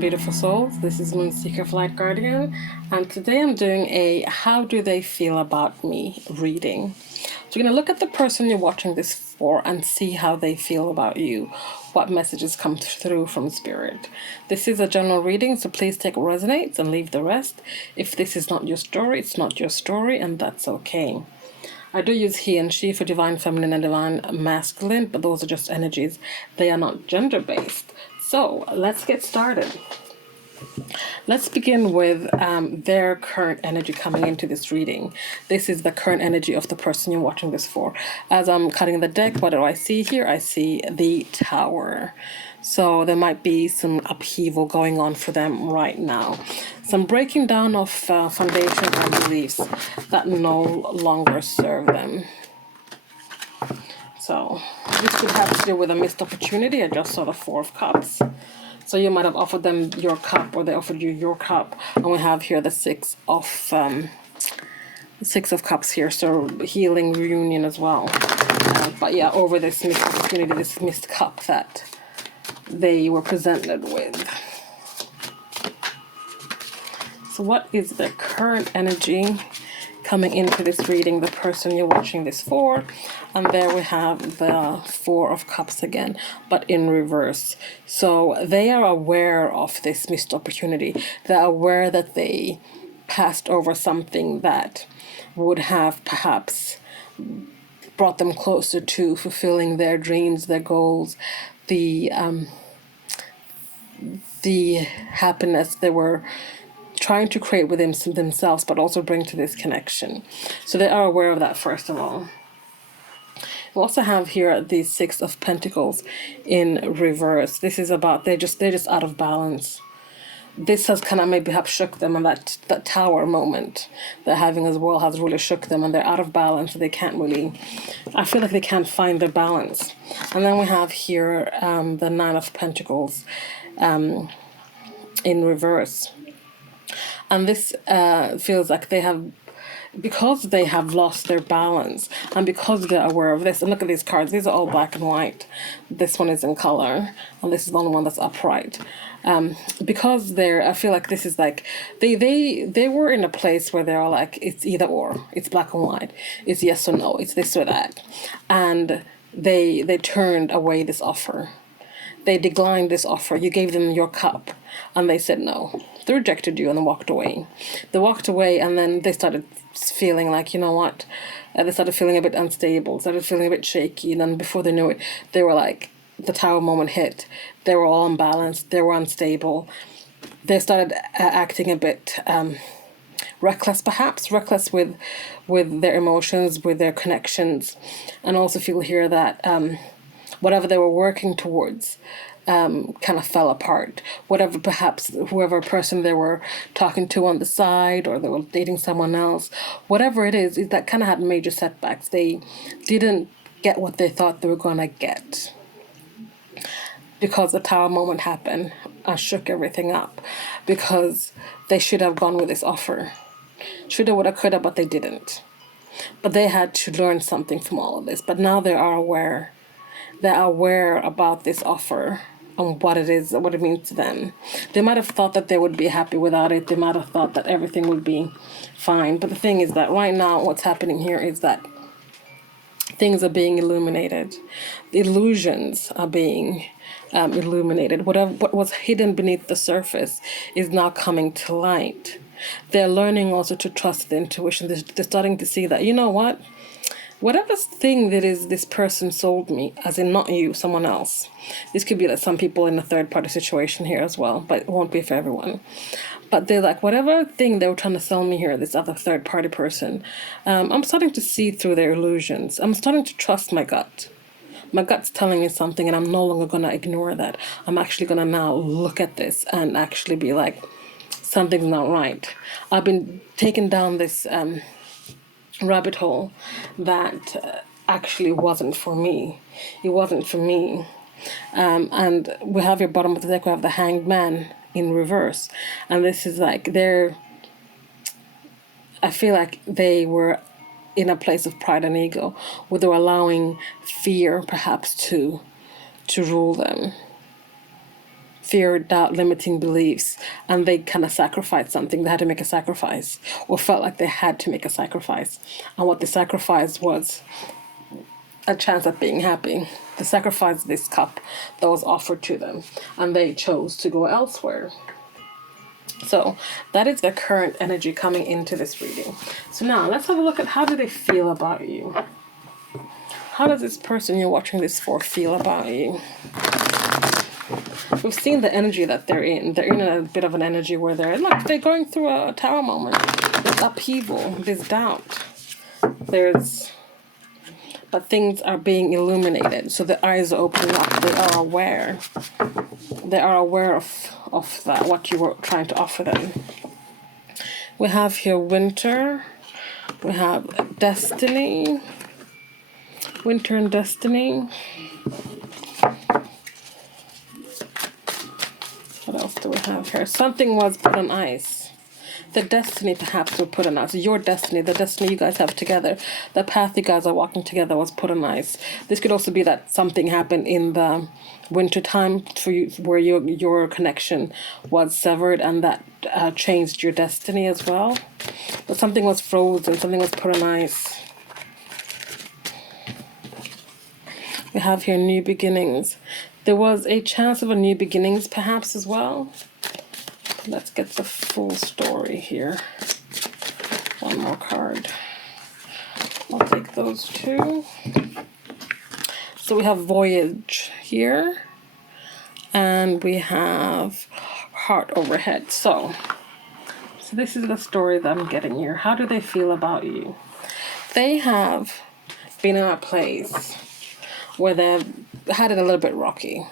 beautiful souls. This is Moonseeker Flight Guardian, and today I'm doing a how do they feel about me reading. So you're going to look at the person you're watching this for and see how they feel about you, what messages come through from spirit. This is a general reading, so please take what resonates and leave the rest. If this is not your story, it's not your story, and that's okay. I do use he and she for divine feminine and divine masculine, but those are just energies. They are not gender-based. So let's get started. Let's begin with their current energy coming into this reading. This is the current energy of the person you're watching this for. As I'm cutting the deck, what do I see here? I see the Tower. So there might be some upheaval going on for them right now. Some breaking down of foundations and beliefs that no longer serve them. So this could have to do with a missed opportunity. I just saw the Four of Cups. So you might have offered them your cup, or they offered you your cup. And we have here the Six of Cups here. So healing, reunion as well. But yeah, over this missed opportunity, this missed cup that they were presented with. So what is the current energy coming into this reading, the person you're watching this for? And there we have the Four of Cups again, but in reverse. So they are aware of this missed opportunity. They're aware that they passed over something that would have perhaps brought them closer to fulfilling their dreams, their goals, the happiness they were trying to create within themselves, but also bring to this connection. So they are aware of that, first of all. We also have here the Six of Pentacles in reverse. This is about they're just out of balance. This has kind of maybe have shook them, and that Tower moment they're having as well has really shook them, and they're out of balance. So they can't really, I feel like they can't find their balance. And then we have here the Nine of Pentacles in reverse. And this feels like they have, because they have lost their balance, and because they're aware of this. And look at these cards. These are all black and white. This one is in color, and this is the only one that's upright. Because I feel like this is like they were in a place where they're like, it's either or, it's black and white, it's yes or no, it's this or that, and they turned away this offer. They declined this offer. You gave them your cup, and they said no. They rejected you and then walked away. They walked away, and then they started feeling like, you know what? They started feeling a bit unstable, started feeling a bit shaky, and then before they knew it, they were like, the Tower moment hit. They were all unbalanced. They were unstable. They started acting a bit reckless, perhaps. Reckless with their emotions, with their connections. And also feel here that whatever they were working towards kind of fell apart. Whatever, perhaps whoever person they were talking to on the side, or they were dating someone else, whatever it is that kind of had major setbacks. They didn't get what they thought they were going to get, because the Tower moment happened and shook everything up. Because they should have gone with this offer. Shoulda, woulda, coulda, but they didn't. But they had to learn something from all of this. But now they are aware. They're aware about this offer and what it is, what it means to them. They might have thought that they would be happy without it. They might have thought that everything would be fine. But the thing is that right now what's happening here is that things are being illuminated. The illusions are being illuminated. What was hidden beneath the surface is now coming to light. They're learning also to trust the intuition. They're starting to see that, you know what? Whatever thing that is this person sold me, as in not you, someone else. This could be like some people in a third-party situation here as well, but it won't be for everyone. But they're like, whatever thing they were trying to sell me here, this other third-party person, I'm starting to see through their illusions. I'm starting to trust my gut. My gut's telling me something, and I'm no longer going to ignore that. I'm actually going to now look at this and actually be like, something's not right. I've been taken down this rabbit hole that actually wasn't for me. It wasn't for me. And we have your bottom of the deck, we have the Hanged Man in reverse. And this is like I feel like they were in a place of pride and ego, where they were allowing fear perhaps to rule them. fear, doubt, limiting beliefs, and they kind of sacrificed something. They had to make a sacrifice, or felt like they had to make a sacrifice. And what the sacrifice was a chance at being happy. They sacrificed this cup that was offered to them, and they chose to go elsewhere. So that is the current energy coming into this reading. So now let's have a look at how do they feel about you. How does this person you're watching this for feel about you? We've seen the energy that they're in. They're in a bit of an energy where they're going through a tower moment. There's upheaval, there's doubt. But things are being illuminated. So the eyes are opening up. They are aware. They are aware of that, what you were trying to offer them. We have here winter. We have destiny. Winter and destiny. What else do we have here? Something was put on ice. The destiny perhaps was put on ice. Your destiny, the destiny you guys have together, the path you guys are walking together was put on ice. This could also be that something happened in the winter time for you, where your connection was severed, and that changed your destiny as well. But something was frozen, something was put on ice. We have here new beginnings. There was a chance of a new beginnings perhaps as well. Let's get the full story here. One more card. I'll take those two. So we have voyage here. And we have heart overhead. So this is the story that I'm getting here. How do they feel about you? They have been in a place where they've had it a little bit rocky,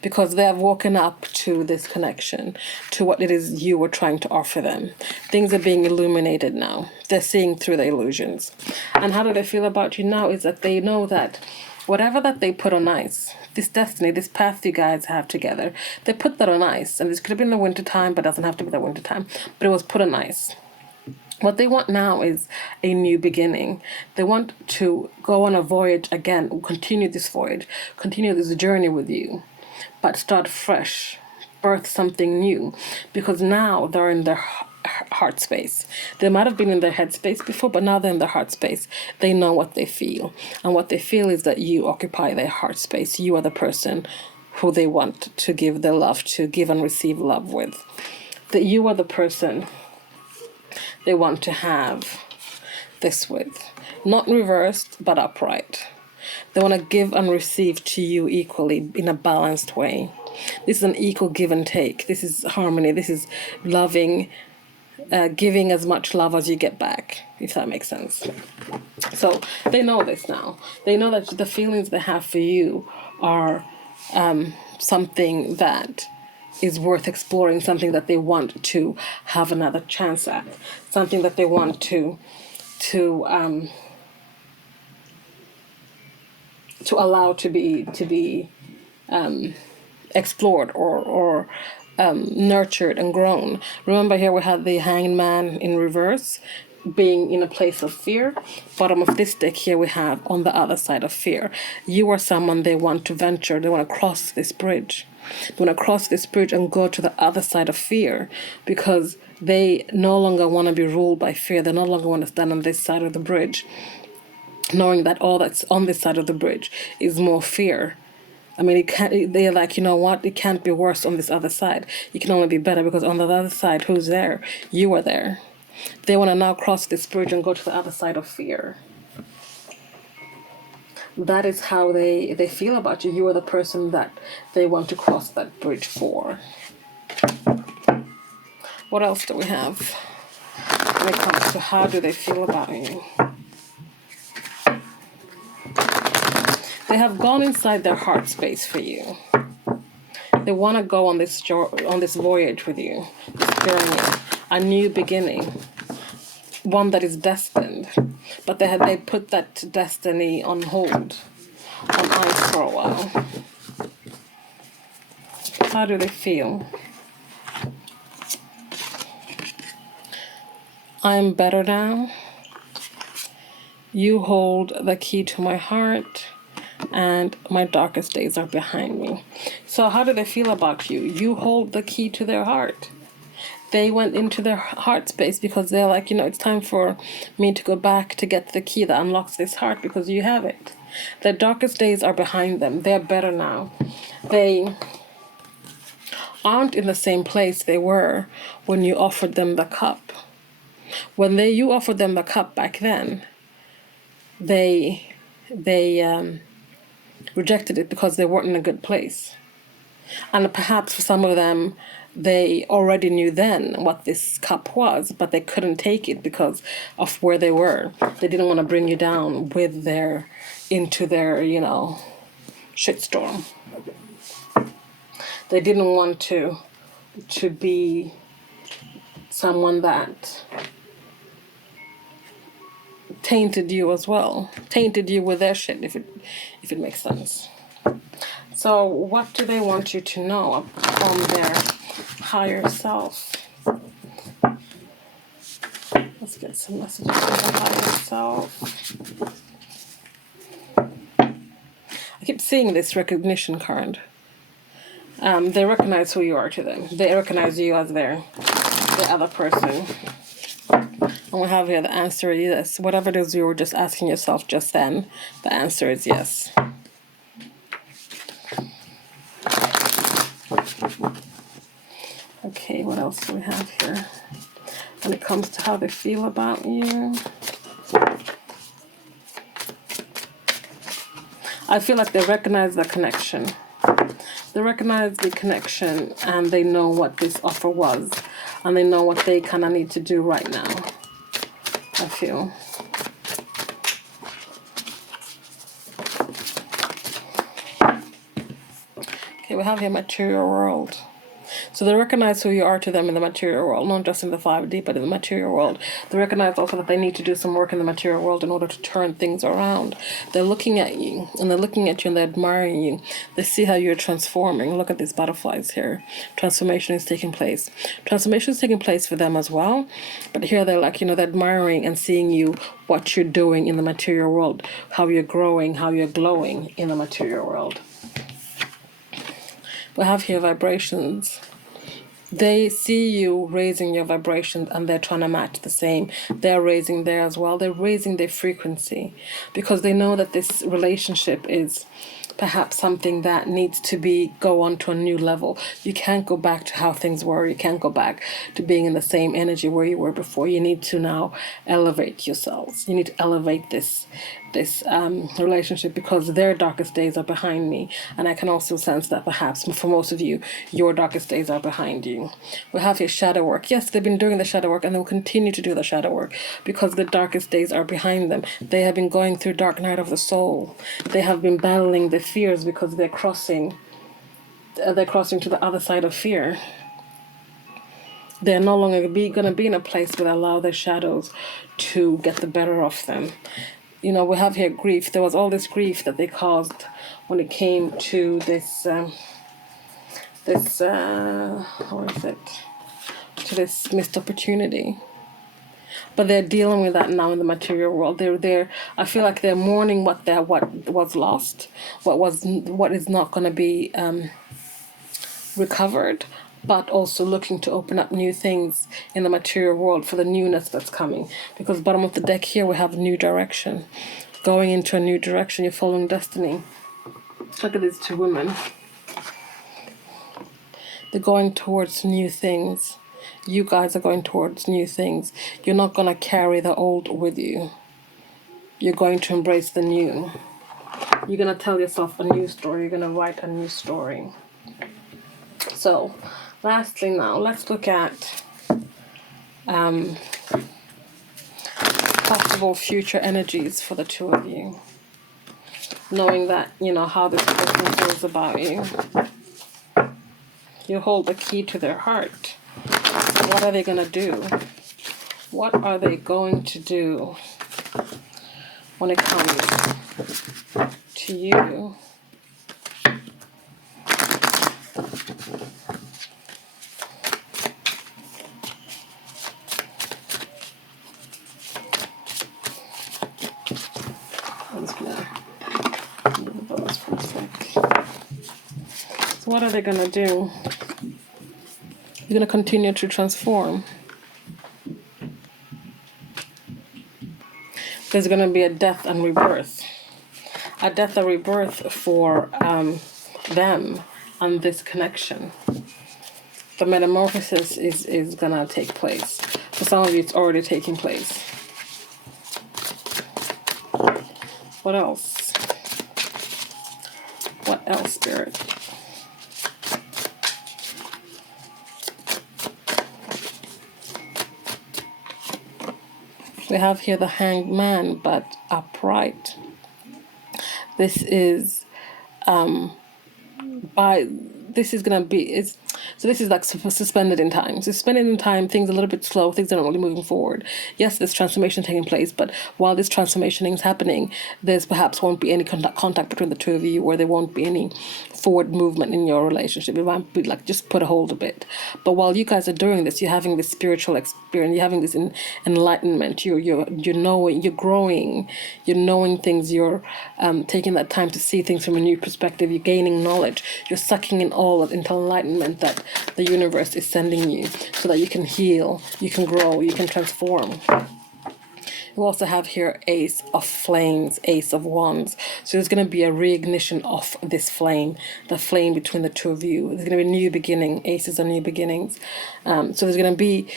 because they have woken up to this connection, to what it is you were trying to offer them. Things are being illuminated now. They're seeing through the illusions. And how do they feel about you now is that they know that whatever that they put on ice, this destiny, this path you guys have together, they put that on ice. And this could have been the winter time, but it doesn't have to be the winter time. But it was put on ice. What they want now is a new beginning. They want to go on a voyage again, continue this voyage, continue this journey with you, but start fresh, birth something new, because now they're in their heart space. They might have been in their head space before, but now they're in their heart space. They know what they feel, and what they feel is that you occupy their heart space. You are the person who they want to give their love to, give and receive love with. That you are the person they want to have this with. Not reversed, but upright. They want to give and receive to you equally in a balanced way. This is an equal give and take. This is harmony. This is loving, giving as much love as you get back, if that makes sense. So they know this now. They know that the feelings they have for you are something that is worth exploring, something that they want to have another chance at, something that they want to allow to be explored or nurtured and grown. Remember, here we have the Hanged Man in reverse, being in a place of fear. Bottom of this deck here we have on the other side of fear. You are someone they want to venture. They want to cross this bridge. They want to cross this bridge and go to the other side of fear, because they no longer want to be ruled by fear. They no longer want to stand on this side of the bridge, knowing that all that's on this side of the bridge is more fear. I mean, they're like, you know what? It can't be worse on this other side. It can only be better, because on the other side, who's there? You are there. They want to now cross this bridge and go to the other side of fear. That is how they feel about you. You are the person that they want to cross that bridge for. What else do we have when it comes to how do they feel about you? They have gone inside their heart space for you. They want to go on this voyage with you, this journey, a new beginning, one that is destined. But they put that destiny on hold, on ice for a while. How do they feel? I'm better now. You hold the key to my heart, and my darkest days are behind me. So So how do they feel about you? You hold the key to their heart. They went into their heart space because they're like, it's time for me to go back to get the key that unlocks this heart, because you have it. Their darkest days are behind them. They're better now. They aren't in the same place they were when you offered them the cup. When you offered them the cup back then, they rejected it because they weren't in a good place. And perhaps for some of them, they already knew then what this cup was, but they couldn't take it because of where they were. They didn't want to bring you down with into their, shitstorm. They didn't want to be someone that tainted you as well. Tainted you with their shit, if it makes sense. So what do they want you to know from their higher self? Let's get some messages from the higher self. I keep seeing this recognition card. They recognize who you are to them. They recognize you as the other person. And we have here the answer is yes. Whatever it is you were just asking yourself just then, the answer is yes. Okay, what else do we have here? When it comes to how they feel about you, I feel like they recognize the connection. They recognize the connection, and they know what this offer was, and they know what they kind of need to do right now, I feel. Okay, we have here material world. So they recognize who you are to them in the material world, not just in the 5D, but in the material world. They recognize also that they need to do some work in the material world in order to turn things around. They're looking at you, and they're admiring you. They see how you're transforming. Look at these butterflies here. Transformation is taking place. Transformation is taking place for them as well. But here they're like, they're admiring and seeing you, what you're doing in the material world, how you're growing, how you're glowing in the material world. We have here vibrations. They see you raising your vibrations, and they're trying to match the same. They're raising there as well. They're raising their frequency because they know that this relationship is perhaps something that needs to go on to a new level. You can't go back to how things were. You can't go back to being in the same energy where you were before. You need to now elevate yourselves. You need to elevate this relationship, because their darkest days are behind me, and I can also sense that perhaps for most of you, your darkest days are behind you. We have here shadow work. Yes, they've been doing the shadow work, and they will continue to do the shadow work because the darkest days are behind them. They have been going through dark night of the soul. They have been battling the fears because they're crossing to the other side of fear. They're no longer going to be in a place where they allow their shadows to get the better of them. We have here grief. There was all this grief that they caused when it came to this missed opportunity. But they're dealing with that now in the material world. I feel like they're mourning what was lost, what is not going to be recovered, but also looking to open up new things in the material world for the newness that's coming. Because bottom of the deck here we have new direction. Going into a new direction, you're following destiny. Look at these two women. They're going towards new things. You guys are going towards new things. You're not going to carry the old with you. You're going to embrace the new. You're going to tell yourself a new story. You're going to write a new story. So, lastly now, let's look at possible future energies for the two of you. Knowing that, how this person feels about you. You hold the key to their heart. What are they going to do? What are they going to do when it comes to you? I'm just going to move those for a sec. So What are they going to do? You're going to continue to transform. There's going to be a death and rebirth. A death and rebirth for them and this connection. The metamorphosis is going to take place. For some of you, it's already taking place. What else? What else, Spirit? We have here the Hanged Man, but upright. This is this is gonna be so this is like suspended in time. Suspended in time, things a little bit slow, things are not really moving forward. Yes, there's transformation taking place, but while this transformation is happening, there's perhaps won't be any contact between the two of you, or there won't be any forward movement in your relationship. It might be like just put a hold a bit. But while you guys are doing this, you're having this spiritual experience, you're having this enlightenment, you're knowing, you're growing, you're knowing things, you're taking that time to see things from a new perspective, you're gaining knowledge, you're sucking in all of into enlightenment that the universe is sending you so that you can heal, you can grow, you can transform. We also have here Ace of Flames, Ace of Wands. So there's going to be a reignition of this flame, the flame between the two of you. There's going to be a new beginning. Aces are new beginnings. So there's going to be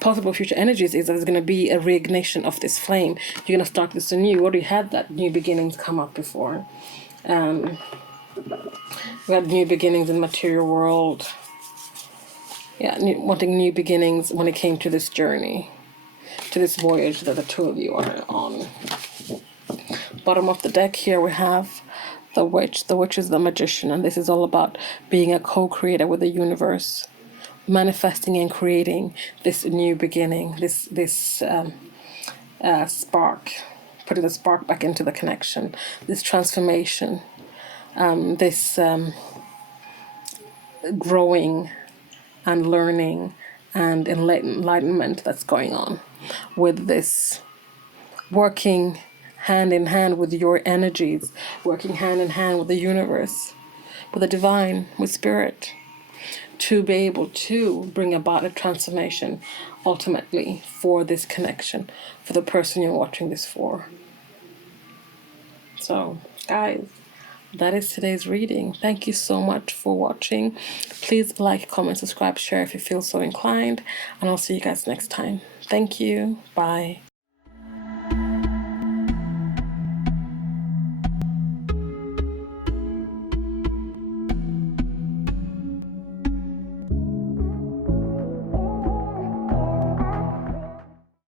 possible future energies is that there's going to be a reignition of this flame. You're going to start this anew. You already had that new beginnings come up before. We had new beginnings in material world. Yeah, wanting new beginnings when it came to this journey, to this voyage that the two of you are on. Bottom of the deck here we have the Witch. The Witch is the magician, and this is all about being a co-creator with the universe, manifesting and creating this new beginning, this spark, putting the spark back into the connection, this transformation, this growing and learning and enlightenment that's going on with this, working hand in hand with your energies, working hand in hand with the universe, with the divine, with spirit, to be able to bring about a transformation ultimately for this connection, for the person you're watching this for. So, guys, that is today's reading. Thank you so much for watching. Please like, comment, subscribe, share if you feel so inclined, and I'll see you guys next time. Thank you. Bye.